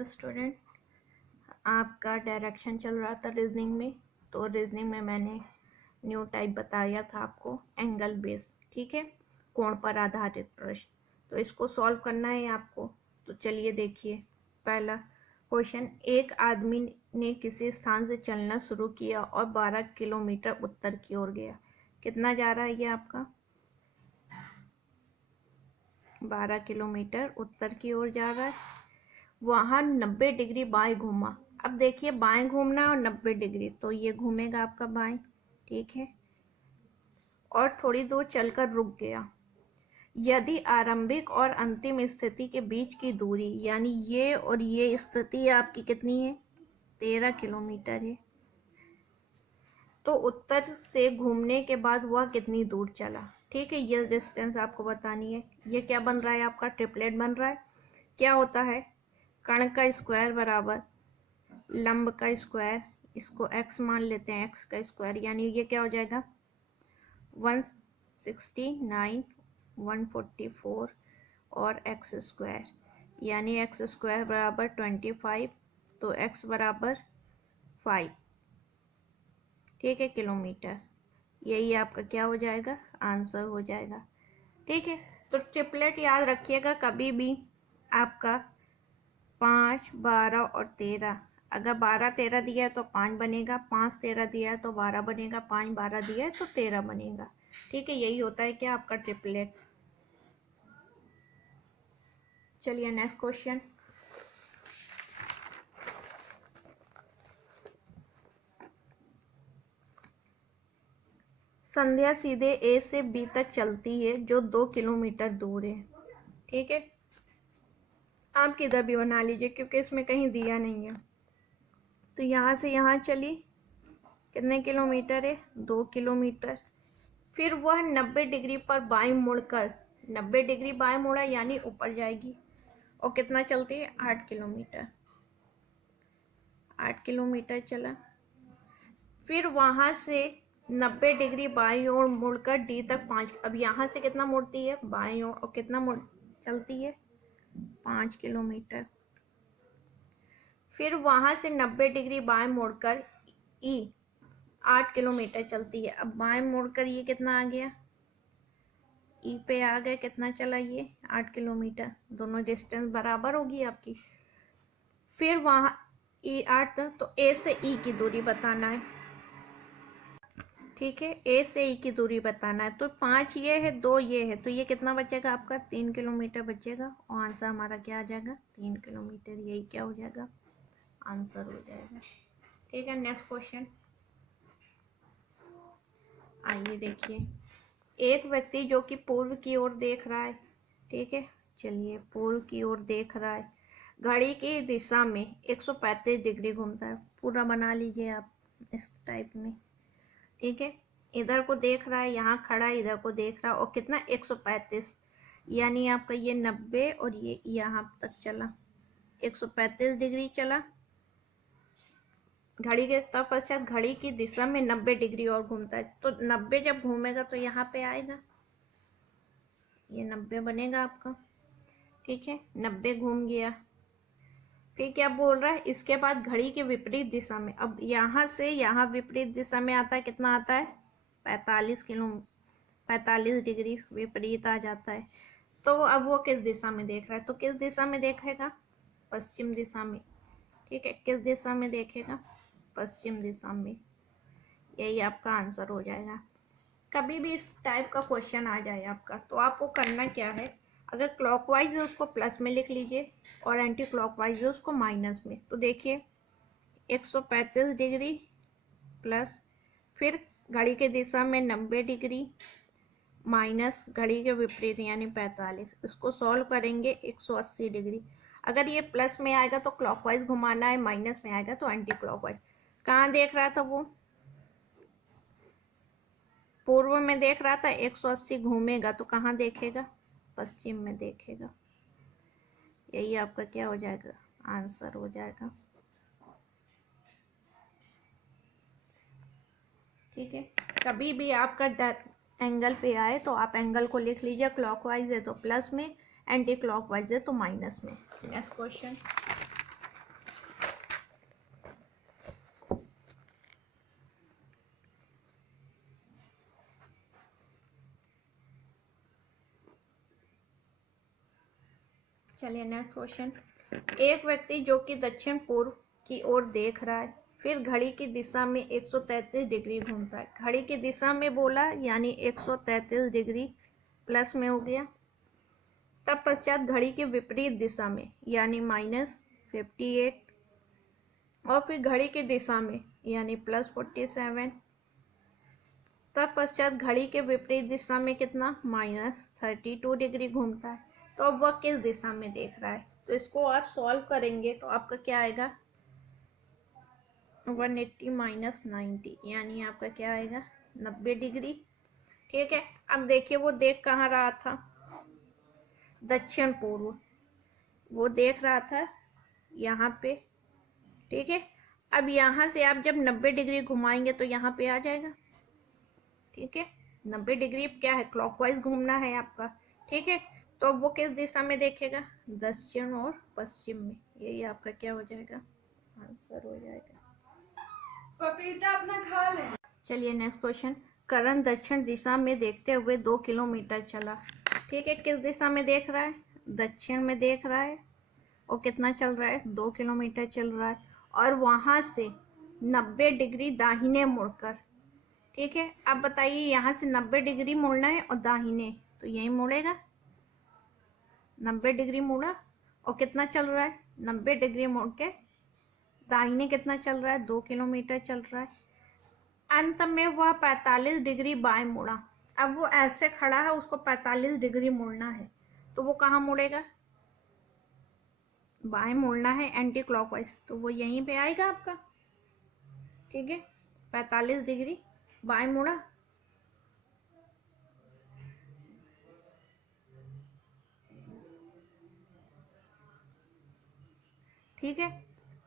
Morning student. आपका direction चल रहा था रीजनिंग में, तो रीजनिंग में मैंने न्यू टाइप बताया था आपको, एंगल बेस, ठीक है, कोण पर आधारित प्रश्न। तो इसको सॉल्व करना है आपको। तो चलिए देखिए, पहला क्वेश्चन, एक आदमी ने किसी स्थान से चलना शुरू किया और 12 किलोमीटर उत्तर की ओर गया। कितना जा रहा है ये आपका? 12 किलोमीटर उत्तर की ओर जा रहा है। वहां 90 डिग्री बाएं घूमा। अब देखिए, बाएं घूमना और 90 डिग्री, तो ये घूमेगा आपका बाएं, ठीक है, और थोड़ी दूर चलकर रुक गया। यदि आरंभिक और अंतिम स्थिति के बीच की दूरी, यानी ये और ये स्थिति आपकी कितनी है? 13 किलोमीटर है, तो उत्तर से घूमने के बाद वह कितनी दूर चला, ठीक है, ये डिस्टेंस आपको बतानी है। ये क्या बन रहा है आपका? ट्रिपलेट बन रहा है। क्या होता है? कर्ण का स्क्वायर बराबर लंब का स्क्वायर, इसको x मान लेते हैं, x का स्क्वायर, यानी ये क्या हो जाएगा? 169, 144 और x स्क्वायर, यानी x स्क्वायर बराबर 25, तो x बराबर 5, ठीक है, किलोमीटर। यही आपका क्या हो जाएगा? आंसर हो जाएगा, ठीक है। तो ट्रिपलेट याद रखिएगा कभी भी आपका 5, 12 और 13। अगर 12 13 दिया है तो 5 बनेगा, 5 13 दिया है तो 12 बनेगा, 5 12 दिया है तो 13 बनेगा, ठीक है। यही होता है क्या आपका ट्रिपलेट। चलिए नेक्स्ट क्वेश्चन। संध्या सीधे ए से बी तक चलती है जो 2 किलोमीटर दूर है, ठीक है। आप किधर भी बना लीजिए क्योंकि इसमें कहीं दिया नहीं है। तो यहाँ से यहाँ चली, कितने किलोमीटर है? 2 किलोमीटर। फिर वह 90 डिग्री पर बाएं मुड़कर, 90 डिग्री बाएं मुड़ा यानी ऊपर जाएगी, और कितना चलती है? 8 किलोमीटर, 8 किलोमीटर चला। फिर वहां से 90 डिग्री बाईं ओर मुड़कर डी तक 5, अब यहाँ से कितना मुड़ती है? बाईं ओर, और कितना मुड़ चलती है? 5 किलोमीटर। फिर वहां से 90 डिग्री बाएं मुड़कर ई 8 किलोमीटर चलती है। अब बाएं मुड़कर ये कितना आ गया? ई पे आ गए, कितना चला ये? 8 किलोमीटर। दोनों डिस्टेंस बराबर होगी आपकी। फिर वहां ई 8, तो ए से ई की दूरी बताना है, ठीक है, ए से ई की दूरी बताना है। तो 5 ये है, 2 ये है, तो ये कितना बचेगा आपका? 3 किलोमीटर बचेगा, और आंसर हमारा क्या आ जाएगा? 3 किलोमीटर। यही क्या हो जाएगा? आंसर हो जाएगा, ठीक है। नेक्स्ट क्वेश्चन, आइए देखिए, एक व्यक्ति जो कि पूर्व की ओर देख रहा है, ठीक है, चलिए पूर्व की ओर देख रहा है, घड़ी की दिशा में 135 डिग्री घूमता है। पूरा बना लीजिए आप इस टाइप में, ठीक है। इधर को देख रहा है, यहाँ खड़ा है, इधर को देख रहा है, और कितना? 135, यानी आपका ये 90 और ये यहाँ तक चला, 135 डिग्री चला। घड़ी के तत्पश्चात घड़ी की दिशा में 90 डिग्री और घूमता है। तो 90 जब घूमेगा तो यहाँ पे आएगा, ये 90 बनेगा आपका, ठीक है। 90 घूम गया। फिर क्या बोल रहा है? इसके बाद घड़ी के विपरीत दिशा में, अब यहाँ से यहाँ विपरीत दिशा में आता है, कितना आता है? 45 डिग्री विपरीत आ जाता है। तो अब वो किस दिशा में देख रहा है? तो किस दिशा में देखेगा? पश्चिम दिशा में, ठीक है। किस दिशा में देखेगा? पश्चिम दिशा में। यही आपका आंसर हो जाएगा। कभी भी इस टाइप का क्वेश्चन आ जाए आपका, तो आपको करना क्या है, अगर क्लॉकवाइज है उसको प्लस में लिख लीजिए, और एंटी क्लॉकवाइज है उसको माइनस में। तो देखिए, 135 डिग्री प्लस, फिर घड़ी के दिशा में 90 डिग्री माइनस घड़ी के विपरीत यानी 45, इसको सॉल्व करेंगे 180 डिग्री। अगर ये प्लस में आएगा तो क्लॉकवाइज घुमाना है, माइनस में आएगा तो एंटी क्लॉकवाइज। कहाँ देख रहा था वो? पूर्व में देख रहा था, 180 घूमेगा तो कहाँ देखेगा? पश्चिम में देखेगा। यही आपका क्या हो जाएगा? आंसर हो जाएगा, ठीक है। कभी भी आपका एंगल पे आए तो आप एंगल को लिख लीजिए, क्लॉकवाइज है तो प्लस में, एंटी क्लॉकवाइज है तो माइनस में। नेक्स्ट क्वेश्चन, चलिए नेक्स्ट क्वेश्चन। एक व्यक्ति जो कि दक्षिण पूर्व की ओर देख रहा है, फिर घड़ी की दिशा में 133 डिग्री घूमता है। घड़ी की दिशा में बोला यानी 133 डिग्री प्लस में हो गया। तब पश्चात घड़ी के विपरीत दिशा में यानी -58, और फिर घड़ी की दिशा में यानी +47। तब पश्चात घड़ी के विपरीत दिशा में कितना -32 डिग्री घूमता है। तो अब वह किस दिशा में देख रहा है? तो इसको आप सॉल्व करेंगे तो आपका क्या आएगा 180 - 90 यानी आपका क्या आएगा 90 डिग्री। ठीक है, अब देखिए वो देख कहाँ रहा था, दक्षिण पूर्व। वो देख रहा था यहाँ पे। ठीक है, अब यहाँ से आप जब 90 डिग्री घुमाएंगे तो यहाँ पे आ जाएगा। ठीक है, 90 डिग्री क्या है, क्लॉकवाइज घूमना है आपका। ठीक है, तो अब वो किस दिशा में देखेगा, दक्षिण और पश्चिम में। यही आपका क्या हो जाएगा, आंसर हो जाएगा। पपीता अपना खा ले। चलिए नेक्स्ट क्वेश्चन। करण दक्षिण दिशा में देखते हुए 2 किलोमीटर चला। ठीक है, किस दिशा में देख रहा है, दक्षिण में देख रहा है। और कितना चल रहा है, 2 किलोमीटर चल रहा है। और वहां से 90 डिग्री दाहिने मुड़कर। ठीक है, अब बताइए यहाँ से 90 डिग्री मुड़ना है और दाहिने, तो यही मुड़ेगा। 90 डिग्री मुड़ा और कितना चल रहा है, 90 डिग्री मुड़ के दाहिने कितना चल रहा है, 2 किलोमीटर चल रहा है। अंत में वह 45 डिग्री बाएं मुड़ा। अब वो ऐसे खड़ा है, उसको 45 डिग्री मुड़ना है, तो वो कहाँ मुड़ेगा, बाएं मुड़ना है एंटी क्लॉकवाइज, तो वो यहीं पे आएगा आपका। ठीक है, 45 डिग्री बाएं मुड़ा। ठीक है,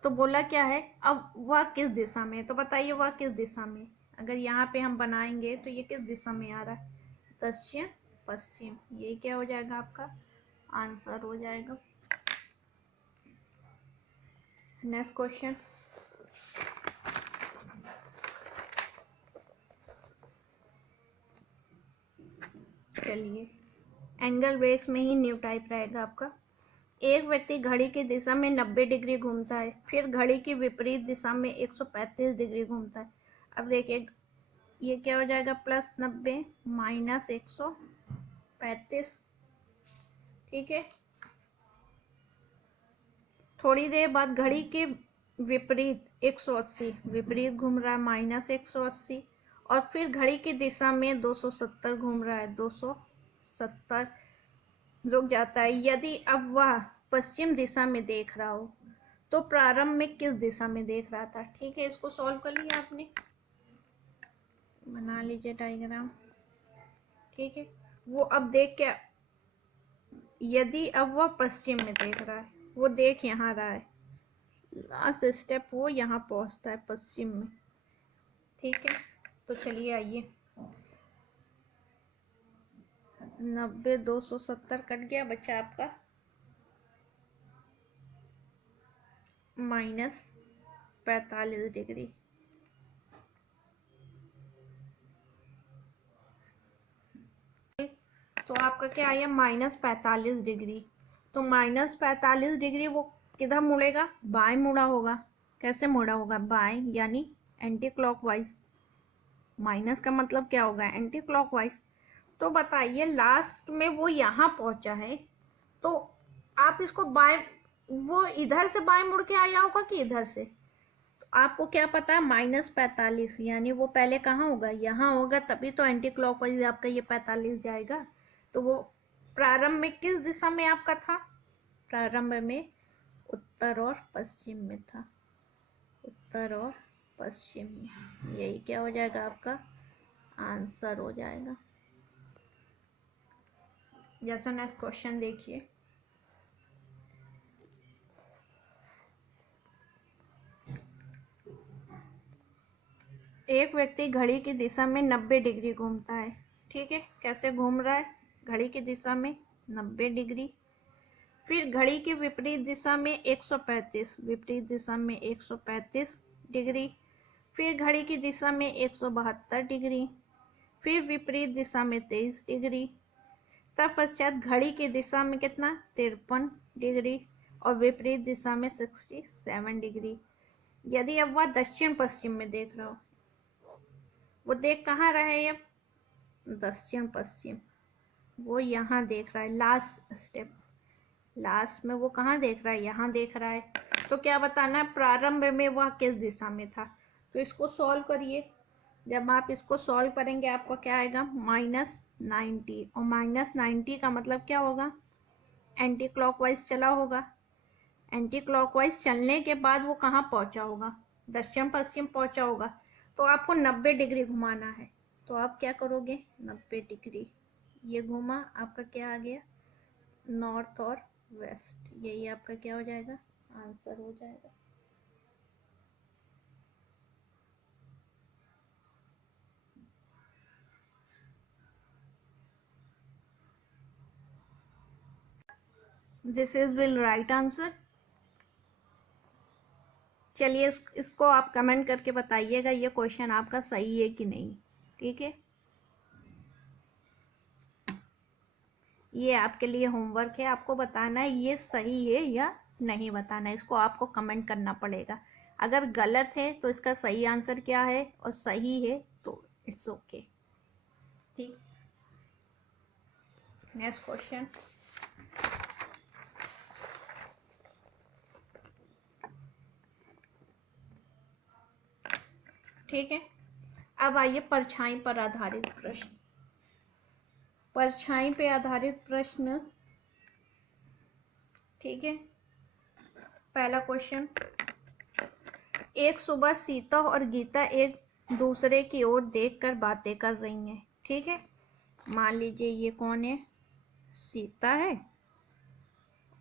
तो बोला क्या है, अब वह किस दिशा में है, तो बताइए वह किस दिशा में। अगर यहाँ पे हम बनाएंगे तो ये किस दिशा में आ रहा है, दक्षिण पश्चिम। यही क्या हो जाएगा आपका आंसर हो जाएगा। Next question. चलिए, एंगल बेस में ही न्यू टाइप रहेगा आपका। एक व्यक्ति घड़ी की दिशा में 90 डिग्री घूमता है, फिर घड़ी की विपरीत दिशा में 135 डिग्री घूमता है। अब देखिए ये क्या हो जाएगा, +90 - 135। ठीक है, थोड़ी देर बाद घड़ी के विपरीत 180 विपरीत घूम रहा है -180, और फिर घड़ी की दिशा में 270 घूम रहा है, 270 रुक जाता है। यदि अब वह पश्चिम दिशा में देख रहा हो तो प्रारंभ में किस दिशा में देख रहा था। ठीक है, इसको सॉल्व कर लिया आपने, बना लीजिए डायग्राम। ठीक है, वो अब देख क्या, यदि अब वह पश्चिम में देख रहा है, वो देख यहाँ रहा है, लास्ट स्टेप वो यहाँ पहुंचता है पश्चिम में। ठीक है, तो चलिए आइए 90 270 कट गया, बच्चा आपका -45 डिग्री। तो आपका क्या आया -45 डिग्री। तो -45 डिग्री वो किधर मुड़ेगा, बाएं मुड़ा होगा। कैसे मुड़ा होगा, बाएं यानी एंटी क्लॉकवाइज। माइनस का मतलब क्या होगा, एंटी क्लॉकवाइज। तो बताइए लास्ट में वो यहाँ पहुंचा है, तो आप इसको बाएं, वो इधर से बाएं मुड़ के आया होगा कि इधर से। तो आपको क्या पता है -45 यानी वो पहले कहाँ होगा, यहाँ होगा, तभी तो एंटी क्लॉकवाइज आपका ये 45 जाएगा। तो वो प्रारंभ में किस दिशा में आपका था, प्रारंभ में उत्तर और पश्चिम में था, उत्तर और पश्चिम में। यही क्या हो जाएगा आपका आंसर हो जाएगा। जैसा नेक्स्ट क्वेश्चन देखिए। एक व्यक्ति घड़ी की दिशा में 90 डिग्री घूमता है। ठीक है, कैसे घूम रहा है, घड़ी की दिशा में 90 डिग्री, फिर घड़ी की विपरीत दिशा में 135, विपरीत दिशा में 135 डिग्री, फिर घड़ी की दिशा में 172 डिग्री, फिर विपरीत दिशा में 23 डिग्री, तब पश्चात घड़ी की दिशा में कितना 53 डिग्री और विपरीत दिशा में 67 डिग्री। यदि अब वह दक्षिण पश्चिम में देख रहा हो, वो देख कहाँ रहा है अब? दक्षिण पश्चिम। वो यहाँ देख रहा है, लास्ट स्टेप, लास्ट में वो कहाँ देख रहा है? यहाँ देख रहा है। तो क्या बताना है? प्रारंभ में वह किस दिशा में था। तो इसको सॉल्व करिए। जब आप इसको सॉल्व करेंगे आपको क्या आएगा? -90। और -90 का मतलब क्या होगा? एंटी क्लॉकवाइज चला होगा। एंटी क्लॉकवाइज चलने के बाद वो कहाँ पहुंचा होगा? दक्षिण पश्चिम पहुंचा होगा। तो आपको 90 डिग्री घुमाना है। तो आप क्या करोगे? 90 डिग्री ये घुमा, आपका क्या आ गया? नॉर्थ और वेस्ट। यही आपका क्या हो जाएगा? आंसर हो जाएगा। This is will write answer. चलिए इसको आप कमेंट करके बताइएगा ये क्वेश्चन आपका सही है कि नहीं। ठीक है, ये आपके लिए होमवर्क है, आपको बताना है ये सही है या नहीं बताना है। इसको आपको कमेंट करना पड़ेगा। अगर गलत है तो इसका सही आंसर क्या है, और सही है तो इट्स ओके। ठीक, नेक्स्ट क्वेश्चन। ठीक है, अब आइए परछाई पर आधारित प्रश्न। परछाई पे आधारित प्रश्न। ठीक है, पहला क्वेश्चन। एक सुबह सीता और गीता एक दूसरे की ओर देखकर बातें कर रही हैं। ठीक है, मान लीजिए ये कौन है? सीता है,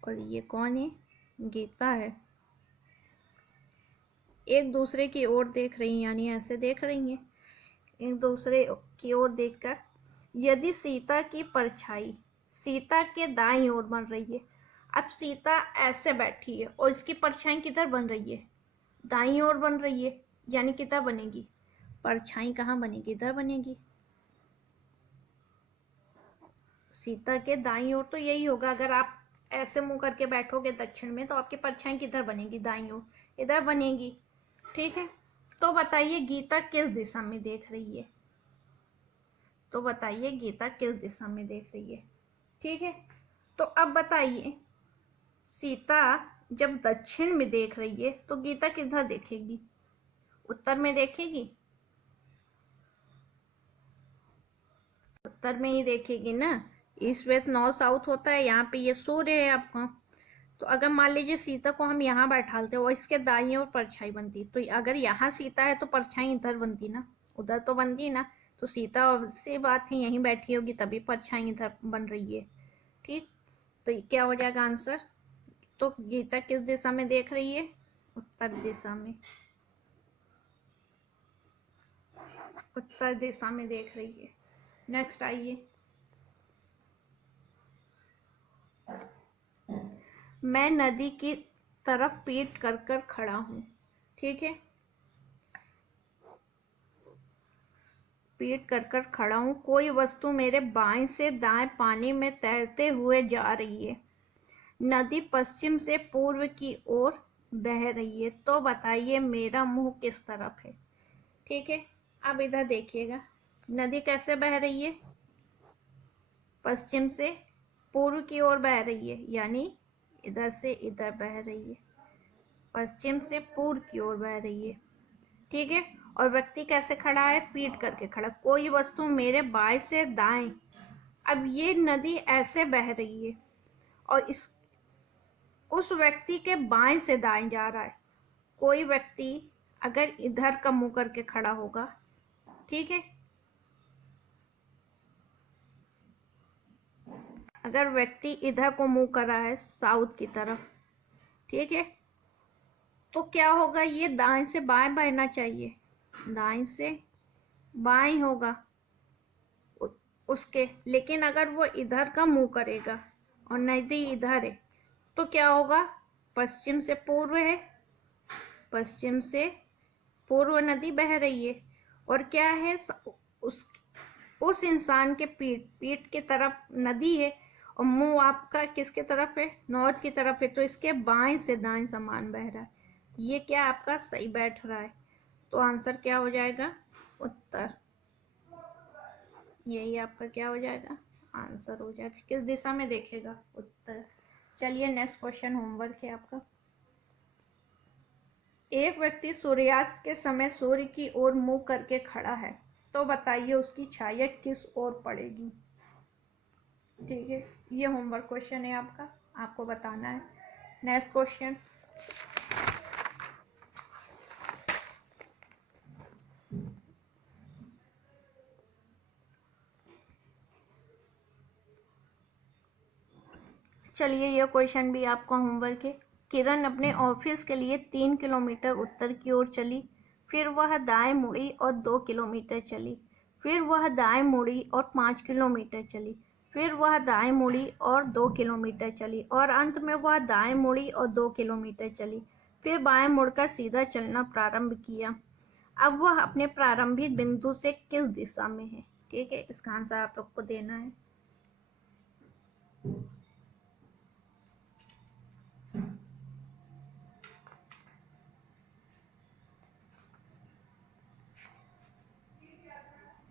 और ये कौन है? गीता है। एक दूसरे की ओर देख रही हैं, यानी ऐसे देख रही हैं, एक दूसरे की ओर देखकर। यदि सीता की परछाई सीता के दाईं ओर बन रही है, अब सीता ऐसे बैठी है और इसकी परछाई किधर बन रही है? दाईं ओर बन रही है, यानी किधर बनेगी? परछाई कहाँ बनेगी? इधर बनेगी। सीता के दाईं ओर तो यही होगा। अगर आप ऐसे मुंह करके बैठोगे दक्षिण में तो आपकी परछाई किधर बनेगी? दाईं ओर, इधर बनेगी। ठीक है, तो बताइए गीता किस दिशा में देख रही है? तो बताइए गीता किस दिशा में देख रही है? ठीक है, तो अब बताइए सीता जब दक्षिण में देख रही है तो गीता किधर देखेगी? उत्तर में देखेगी। उत्तर में ही देखेगी ना। ईस्ट वेस्ट नॉर्थ साउथ होता है, यहाँ पे ये सूर्य है आपका। तो अगर मान लीजिए सीता को हम यहाँ बैठालते और इसके दाईं ओर परछाई बनती, तो अगर यहाँ सीता है तो परछाई इधर बनती ना, उधर तो बनती ना। तो सीता से बात है यहीं बैठी होगी, तभी परछाई इधर बन रही है। ठीक, तो क्या हो जाएगा आंसर? तो गीता किस दिशा में देख रही है? उत्तर दिशा में। उत्तर दिशा में देख रही है। नेक्स्ट आइए। मैं नदी की तरफ पीठ कर कर खड़ा हूं। ठीक है, पीठ कर कर खड़ा हूं। कोई वस्तु मेरे बाएं से दाएं पानी में तैरते हुए जा रही है। नदी पश्चिम से पूर्व की ओर बह रही है। तो बताइए मेरा मुंह किस तरफ है? ठीक है, अब इधर देखिएगा, नदी कैसे बह रही है? पश्चिम से पूर्व की ओर बह रही है, यानी इधर से इधर बह रही है। पश्चिम से पूर्व की ओर बह रही है। ठीक है, और व्यक्ति कैसे खड़ा है? पीठ करके खड़ा। कोई वस्तु मेरे बाएं से दाएं। अब ये नदी ऐसे बह रही है और उस व्यक्ति के बाएं से दाएं जा रहा है। कोई व्यक्ति अगर इधर का मुंह करके खड़ा होगा, ठीक है, अगर व्यक्ति इधर को मुंह कर रहा है साउथ की तरफ, ठीक है, तो क्या होगा? ये दाएं से बाएं बहना चाहिए, दाएं से बाएं होगा उसके। लेकिन अगर वो इधर का मुंह करेगा और नदी इधर है तो क्या होगा? पश्चिम से पूर्व है, पश्चिम से पूर्व नदी बह रही है। और क्या है? उस इंसान के पीठ की तरफ नदी है और मुंह आपका किसके तरफ है, नॉर्थ की तरफ है, तो इसके बाएं से दाएं समान बह रहा है, ये क्या आपका सही बैठ रहा है, तो आंसर क्या हो जाएगा, उत्तर। यही आपका क्या हो जाएगा, आंसर हो जाएगा। किस दिशा में देखेगा, उत्तर। चलिए नेक्स्ट क्वेश्चन होमवर्क है आपका। एक व्यक्ति सूर्यास्त के समय सूर्य की ओर मुंह करके खड़ा है, तो बताइए उसकी छाया किस ओर पड़ेगी। ठीक है, ये होमवर्क क्वेश्चन है आपका, आपको बताना है। नेक्स्ट क्वेश्चन, चलिए ये क्वेश्चन भी आपका होमवर्क है। किरण अपने ऑफिस के लिए 3 किलोमीटर उत्तर की ओर चली, फिर वह दाएं मुड़ी और 2 किलोमीटर चली, फिर वह दाएं मुड़ी और 5 किलोमीटर चली, फिर वह दाएं मुड़ी और 2 किलोमीटर चली, और अंत में वह दाएं मुड़ी और 2 किलोमीटर चली, फिर बाएं मुड़कर सीधा चलना प्रारंभ किया। अब वह अपने प्रारंभिक बिंदु से किस दिशा में है। ठीक है, इसका आंसर आप लोग को देना है।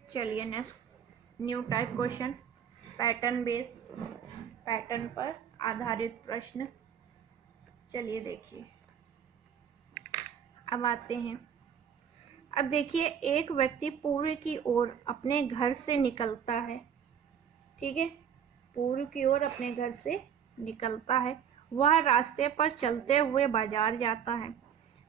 चलिए next, new type question, pattern base, pattern पर आधारित प्रश्न। चलिए देखिए, अब आते हैं। अब देखिए, एक व्यक्ति पूर्व की ओर अपने घर से निकलता है। ठीक है, पूर्व की ओर अपने घर से निकलता है। वह रास्ते पर चलते हुए बाजार जाता है।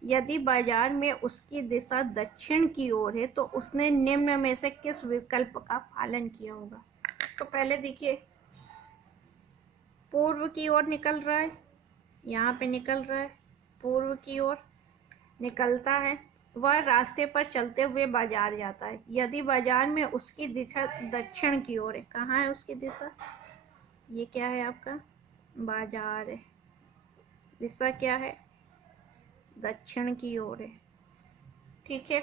यदि बाजार में उसकी दिशा दक्षिण की ओर है, तो उसने निम्न में से किस विकल्प का पालन किया होगा। तो पहले देखिए, पूर्व की ओर निकल रहा है, यहाँ पे निकल रहा है, पूर्व की ओर निकलता है। वह रास्ते पर चलते हुए बाजार जाता है। यदि बाजार में उसकी दिशा दक्षिण की ओर है, कहाँ है उसकी दिशा, ये क्या है आपका, बाजार है, दिशा क्या है, दक्षिण की ओर है। ठीक है,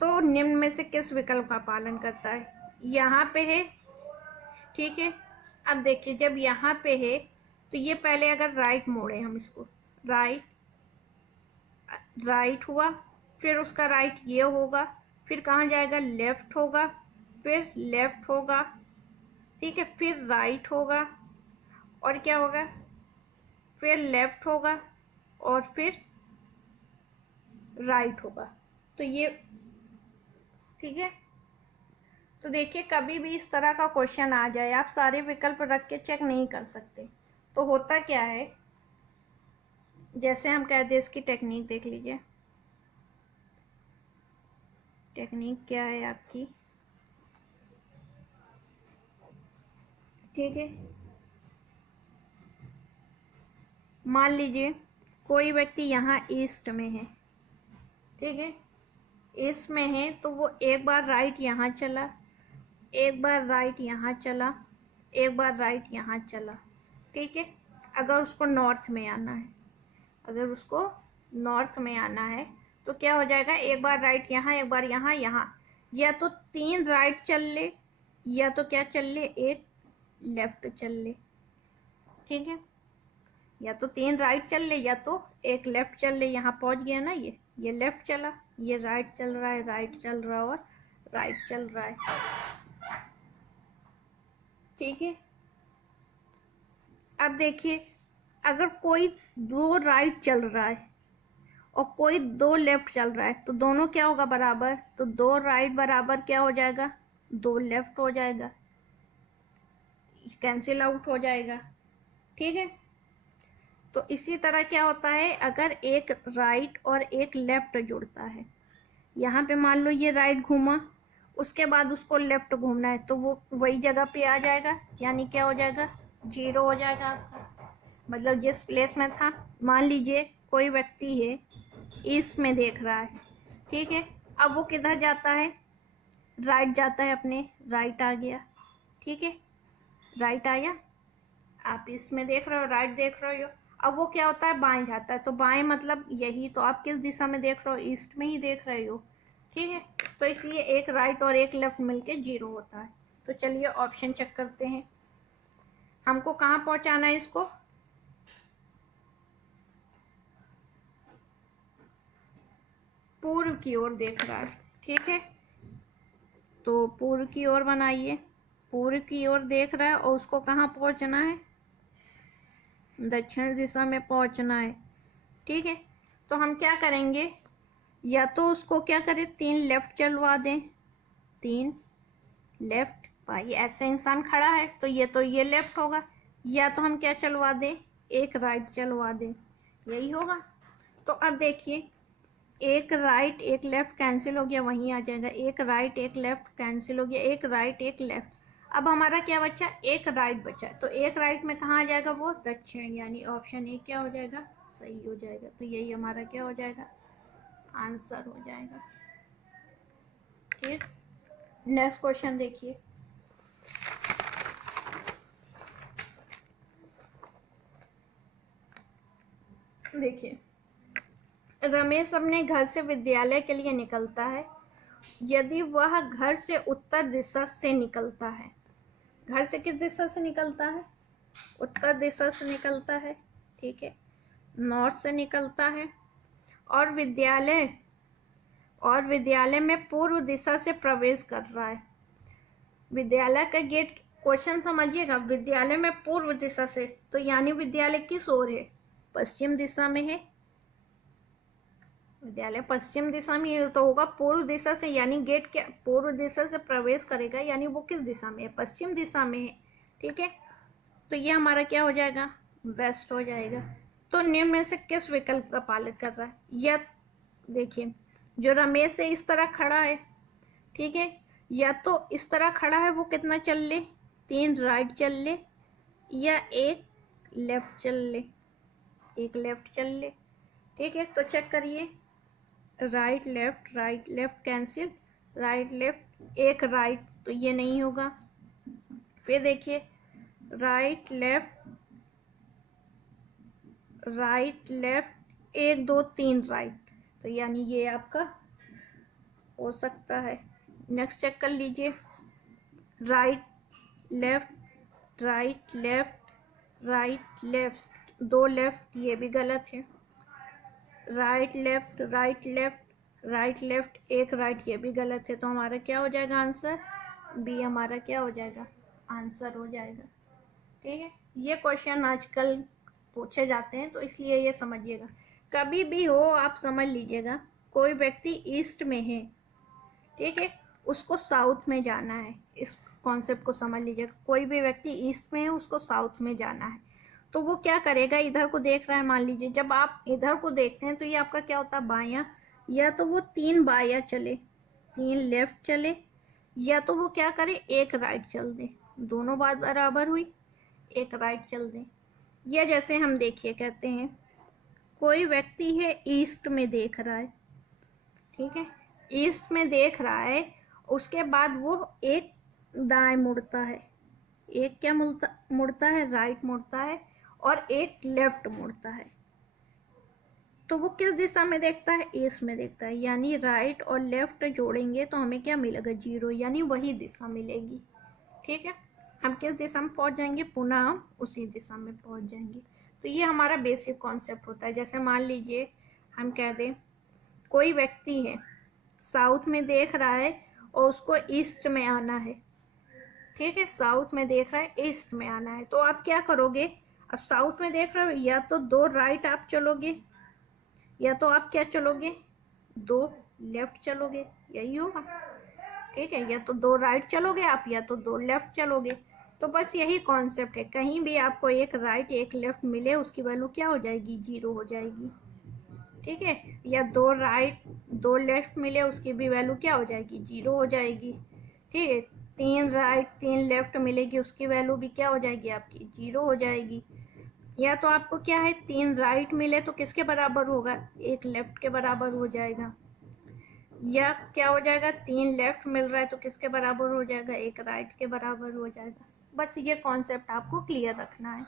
तो निम्न में से किस विकल्प का पालन करता है, यहाँ पे है। ठीक है, अब देखिए, जब यहाँ पे है तो ये पहले अगर राइट मोड़े हम इसको, राइट, राइट हुआ, फिर उसका राइट ये होगा, फिर कहाँ जाएगा, लेफ्ट होगा, फिर लेफ्ट होगा। ठीक है, फिर राइट होगा, और क्या होगा, फिर लेफ्ट होगा, और फिर राइट होगा। तो ये, ठीक है, तो देखिए कभी भी इस तरह का क्वेश्चन आ जाए, आप सारे विकल्प रख के चेक नहीं कर सकते। तो होता क्या है, जैसे हम कहते हैं, इसकी टेक्निक देख लीजिए। टेक्निक क्या है आपकी, ठीक है, मान लीजिए कोई व्यक्ति यहाँ ईस्ट में है। ठीक है, ईस्ट में है, तो वो एक बार राइट यहाँ चला, एक बार राइट यहाँ चला, एक बार राइट यहाँ चला। ठीक है, अगर उसको नॉर्थ में आना है, अगर उसको नॉर्थ में आना है तो क्या हो जाएगा, एक बार राइट यहाँ, एक बार यहाँ, यहाँ, या तो 3 राइट चल ले, या तो क्या चल ले, एक लेफ्ट चल ले। ठीक है, या तो 3 राइट चल ले, या तो एक लेफ्ट चल ले। यहाँ पहुंच गया ना, ये लेफ्ट चला, ये राइट चल रहा है, राइट चल रहा है, और राइट चल रहा है। ठीक है, अब देखिए, अगर कोई 2 राइट चल रहा है और कोई 2 लेफ्ट चल रहा है, तो दोनों क्या होगा, बराबर। तो 2 राइट बराबर क्या हो जाएगा, 2 लेफ्ट हो जाएगा, कैंसिल आउट हो जाएगा। ठीक है, तो इसी तरह क्या होता है, अगर एक राइट और एक लेफ्ट जुड़ता है, यहाँ पे मान लो ये राइट घूमा, उसके बाद उसको लेफ्ट घूमना है, तो वो वही जगह पे आ जाएगा, यानी क्या हो जाएगा, 0 हो जाएगा आपका, मतलब जिस प्लेस में था। मान लीजिए कोई व्यक्ति है, ईस्ट में देख रहा है। ठीक है, अब वो किधर जाता है, राइट जाता है, अपने राइट आ गया। ठीक है, राइट आया, आप इसमें देख रहे हो, राइट देख रहे हो। अब वो क्या होता है, बाएं जाता है, तो बाएं मतलब यही, तो आप किस दिशा में देख रहे हो, ईस्ट में ही देख रहे हो। ठीक है, तो इसलिए एक राइट और एक लेफ्ट मिलके 0 होता है। तो चलिए ऑप्शन चेक करते हैं, हमको कहाँ पहुंचाना है इसको, पूर्व की ओर देख रहा है। ठीक है, तो पूर्व की ओर बनाइए, पूर्व की ओर देख रहा है और उसको कहाँ पहुंचना है, दक्षिण दिशा में पहुंचना है। ठीक है, तो हम क्या करेंगे, या तो उसको क्या करें, 3 लेफ्ट चलवा दें, 3 लेफ्ट, भाई ऐसे इंसान खड़ा है तो ये लेफ्ट होगा, या तो हम क्या चलवा दें, 1 राइट चलवा दें, यही होगा। तो अब देखिए, 1 राइट 1 लेफ्ट कैंसिल हो गया, वहीं आ जाएगा, 1 राइट 1 लेफ्ट कैंसिल हो गया, 1 राइट 1 लेफ्ट। अब हमारा क्या बचा, 1 राइट बचा, तो 1 राइट में कहाँ आ जाएगा, वो दक्षिण, यानी ऑप्शन ए क्या हो जाएगा, सही हो जाएगा। तो यही हमारा क्या हो जाएगा, आंसर हो जाएगा। ठीक, नेक्स्ट क्वेश्चन देखिए, देखिए रमेश अपने घर से विद्यालय के लिए निकलता है, यदि वह घर से उत्तर दिशा से निकलता है, घर से किस दिशा से निकलता है, उत्तर दिशा से निकलता है। ठीक है, नॉर्थ से निकलता है, और विद्यालय में पूर्व दिशा से प्रवेश कर रहा है। विद्यालय का गेट, क्वेश्चन समझिएगा, विद्यालय में पूर्व दिशा से, तो यानी विद्यालय किस ओर है, पश्चिम दिशा में है, विद्यालय पश्चिम दिशा में तो होगा, पूर्व दिशा से, यानी गेट क्या पूर्व दिशा से प्रवेश करेगा, यानी वो किस दिशा में है, पश्चिम दिशा में है। ठीक है, तो ये हमारा क्या हो जाएगा, वेस्ट हो जाएगा। तो निम्न में से किस विकल्प का पालन कर रहा है, या देखिए जो रमेश से इस तरह खड़ा है, ठीक है, या तो इस तरह खड़ा है, वो कितना चल ले, 3 राइट चल ले, या 1 लेफ्ट चल ले, 1 लेफ्ट चल ले। ठीक है, तो चेक करिए, right left cancel, right left, 1 right, तो ये नहीं होगा। फिर देखिए राइट लेफ्ट 1 2 3 राइट, तो यानी ये आपका हो सकता है। नेक्स्ट चेक कर लीजिए, राइट लेफ्ट 2 लेफ्ट, ये भी गलत है। राइट लेफ्ट 1 राइट, ये भी गलत है। तो हमारा क्या हो जाएगा आंसर, बी हमारा क्या हो जाएगा, आंसर हो जाएगा। ठीक है, ये क्वेश्चन आजकल पूछे जाते हैं, तो इसलिए ये समझिएगा, कभी भी हो आप समझ लीजिएगा, कोई व्यक्ति ईस्ट में है, ठीक है, उसको साउथ में जाना है, इस कॉन्सेप्ट को समझ लीजिएगा, कोई भी व्यक्ति ईस्ट में है, उसको साउथ में जाना है, तो वो क्या करेगा, इधर को देख रहा है, मान लीजिए जब आप इधर को देखते हैं तो ये आपका क्या होता है, बायां, या तो वो 3 बायां चले, 3 लेफ्ट चले, या तो वो क्या करे, 1 राइट चल दे, दोनों बात बराबर हुई, 1 राइट चल दे। या जैसे हम देखिए कहते हैं, कोई व्यक्ति है ईस्ट में देख रहा है, ठीक है, ईस्ट में देख रहा है, उसके बाद वो 1 दाएं मुड़ता है, 1 क्या मुड़ता है, राइट मुड़ता है, और 1 लेफ्ट मुड़ता है, तो वो किस दिशा में देखता है, ईस्ट में देखता है, यानी राइट और लेफ्ट जोड़ेंगे तो हमें क्या मिलेगा, 0, यानी वही दिशा मिलेगी। ठीक है, हम किस दिशा में पहुंच जाएंगे, पुनः हम उसी दिशा में पहुंच जाएंगे। तो ये हमारा बेसिक कॉन्सेप्ट होता है। जैसे मान लीजिए हम कह दें, कोई व्यक्ति है साउथ में देख रहा है और उसको ईस्ट में आना है, ठीक है, साउथ में देख रहा है, ईस्ट में आना है, तो आप क्या करोगे, अब साउथ में देख रहे हो, या तो 2 राइट आप चलोगे, या तो आप क्या चलोगे, 2 लेफ्ट चलोगे, यही होगा। ठीक है, या तो 2 राइट चलोगे आप, या तो 2 लेफ्ट चलोगे। तो बस यही कॉन्सेप्ट है, कहीं भी आपको 1 राइट 1 लेफ्ट मिले, उसकी वैल्यू क्या हो जाएगी, 0 हो जाएगी। ठीक है, या 2 राइट 2 लेफ्ट मिले, उसकी भी वैल्यू क्या हो जाएगी, 0 हो जाएगी। ठीक है, 3 राइट 3 लेफ्ट मिलेगी, उसकी वैल्यू भी क्या हो जाएगी, आपकी 0 हो जाएगी। या तो आपको क्या है, 3 राइट मिले तो किसके बराबर होगा, 1 लेफ्ट के बराबर हो जाएगा, या क्या हो जाएगा, 3 लेफ्ट मिल रहा है तो किसके बराबर हो जाएगा, 1 राइट के बराबर हो जाएगा। बस ये कॉन्सेप्ट आपको क्लियर रखना है।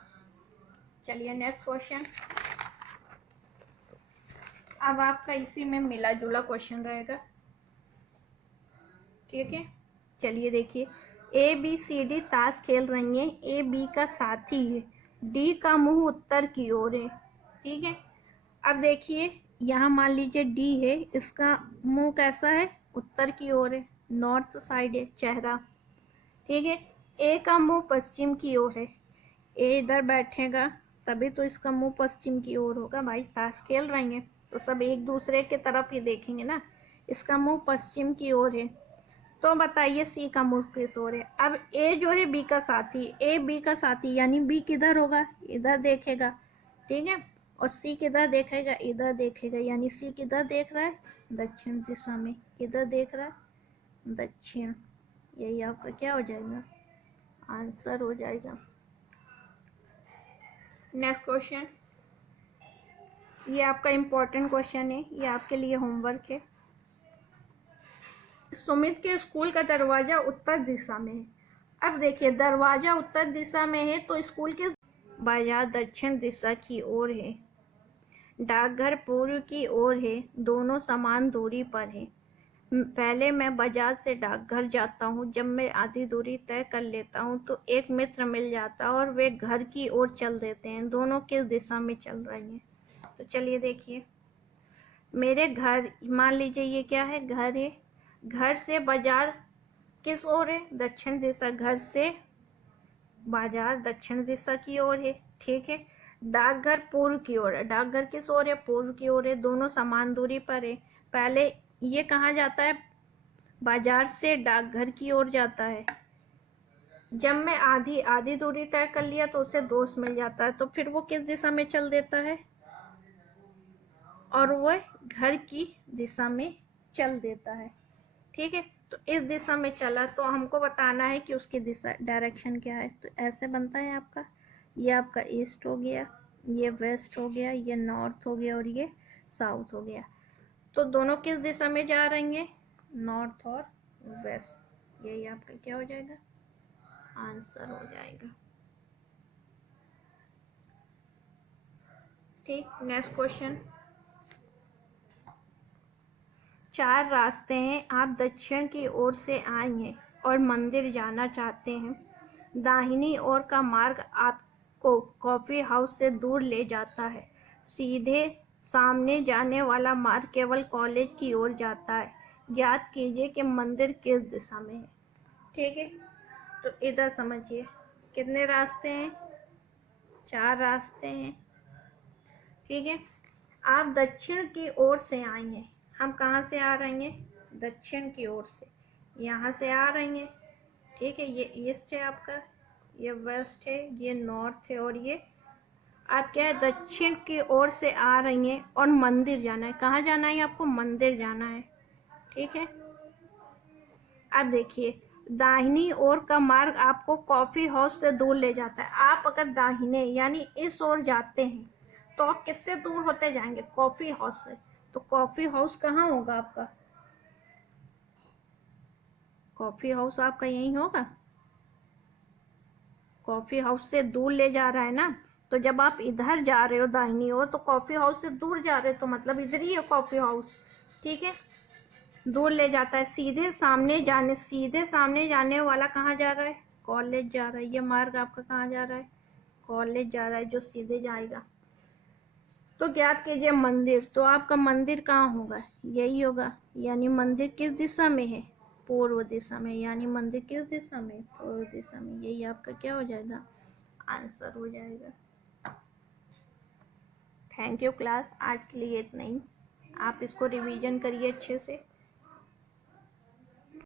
चलिए नेक्स्ट क्वेश्चन, अब आपका इसी में मिला जुला क्वेश्चन रहेगा। ठीक है, चलिए देखिए, ABCD ताश खेल रही हैं, A B का साथी है, D का मुंह उत्तर की ओर है। ठीक है, अब देखिए यहाँ मान लीजिए D है, इसका मुंह कैसा है, उत्तर की ओर है, नॉर्थ साइड है चेहरा। ठीक है, A का मुंह पश्चिम की ओर है, A इधर बैठेगा तभी तो इसका मुंह पश्चिम की ओर होगा। भाई ताश खेल रही हैं तो सब एक दूसरे की तरफ ही देखेंगे ना। इसका मुंह पश्चिम की ओर है, तो बताइए C का मुंह किस ओर है। अब A जो है B का साथी, A B का साथी यानी B किधर होगा, इधर देखेगा। ठीक है, और C किधर देखेगा, इधर देखेगा, यानी C किधर देख रहा है, दक्षिण दिशा में। किधर देख रहा है, दक्षिण। यही आपका क्या हो जाएगा, आंसर हो जाएगा। नेक्स्ट क्वेश्चन, ये आपका इम्पोर्टेंट क्वेश्चन है, ये आपके लिए होमवर्क है। सुमित के स्कूल का दरवाजा उत्तर दिशा में है। अब देखिए दरवाजा उत्तर दिशा में है तो स्कूल के बाजार दक्षिण दिशा की ओर है, डाकघर पूर्व की ओर है, दोनों समान दूरी पर है। पहले मैं बाजार से डाकघर जाता हूँ, जब मैं आधी दूरी तय कर लेता हूँ तो एक मित्र मिल जाता है और वे घर की ओर चल देते हैं। दोनों किस दिशा में चल रही हैं, तो चलिए देखिए। मेरे घर, मान लीजिए ये क्या है, घर है, घर से बाजार किस ओर है, दक्षिण दिशा, घर से बाजार दक्षिण दिशा की ओर है। ठीक है, डाकघर पूर्व की ओर है, डाकघर किस ओर है, पूर्व की ओर है, दोनों समान दूरी पर है। पहले ये कहाँ जाता है, बाजार से डाकघर की ओर जाता है। जब मैं आधी दूरी तय कर लिया तो उसे दोस्त मिल जाता है, तो फिर वो किस दिशा में चल देता है, और वह घर की दिशा में चल देता है। ठीक है, तो इस दिशा में चला तो हमको बताना है कि उसकी दिशा, डायरेक्शन क्या है। तो ऐसे बनता है आपका, ये आपका ईस्ट हो गया, ये वेस्ट हो गया, ये नॉर्थ हो गया और ये साउथ हो गया। तो दोनों किस दिशा में जा रही हैं, नॉर्थ और वेस्ट। यही आपका क्या हो जाएगा, आंसर हो जाएगा। ठीक, नेक्स्ट क्वेश्चन। 4 रास्ते हैं, आप दक्षिण की ओर से आए हैं और मंदिर जाना चाहते हैं। दाहिनी ओर का मार्ग आपको कॉफी हाउस से दूर ले जाता है, सीधे सामने जाने वाला मार्ग केवल कॉलेज की ओर जाता है। ज्ञात कीजिए कि मंदिर किस दिशा में है। ठीक है, तो इधर समझिए कितने रास्ते हैं, 4 रास्ते हैं। ठीक है, आप दक्षिण की ओर से आए हैं, हम कहाँ से आ रही हैं, दक्षिण की ओर से, यहाँ से आ रही हैं। ठीक है, ये ईस्ट है आपका, ये वेस्ट है, ये नॉर्थ है, और ये आप क्या है, दक्षिण की ओर से आ रही हैं और मंदिर जाना है। कहाँ जाना है आपको, मंदिर जाना है। ठीक है, अब देखिए दाहिनी ओर का मार्ग आपको कॉफी हाउस से दूर ले जाता है। आप अगर दाहिने यानी इस ओर जाते हैं तो आप किससे दूर होते जाएंगे, कॉफी हाउस से। तो कॉफी हाउस कहाँ होगा आपका, कॉफी हाउस आपका यही होगा, कॉफी हाउस से दूर ले जा रहा है ना। तो जब आप इधर जा रहे हो दाहिनी ओर तो कॉफी हाउस से दूर जा रहे हो, तो मतलब इधर ही है कॉफी हाउस। ठीक है, दूर ले जाता है, सीधे सामने जाने वाला कहाँ जा रहा है, कॉलेज जा रहा है। ये मार्ग आपका कहाँ जा रहा है, कॉलेज जा रहा है, जो सीधे जाएगा। तो ज्ञात कीजिए मंदिर, तो आपका मंदिर कहाँ होगा, यही होगा, यानी मंदिर किस दिशा में है, पूर्व दिशा में। यानी मंदिर किस दिशा में, पूर्व दिशा में। यही आपका क्या हो जाएगा, आंसर हो जाएगा। थैंक यू क्लास, आज के लिए इतना ही। आप इसको रिवीजन करिए अच्छे से।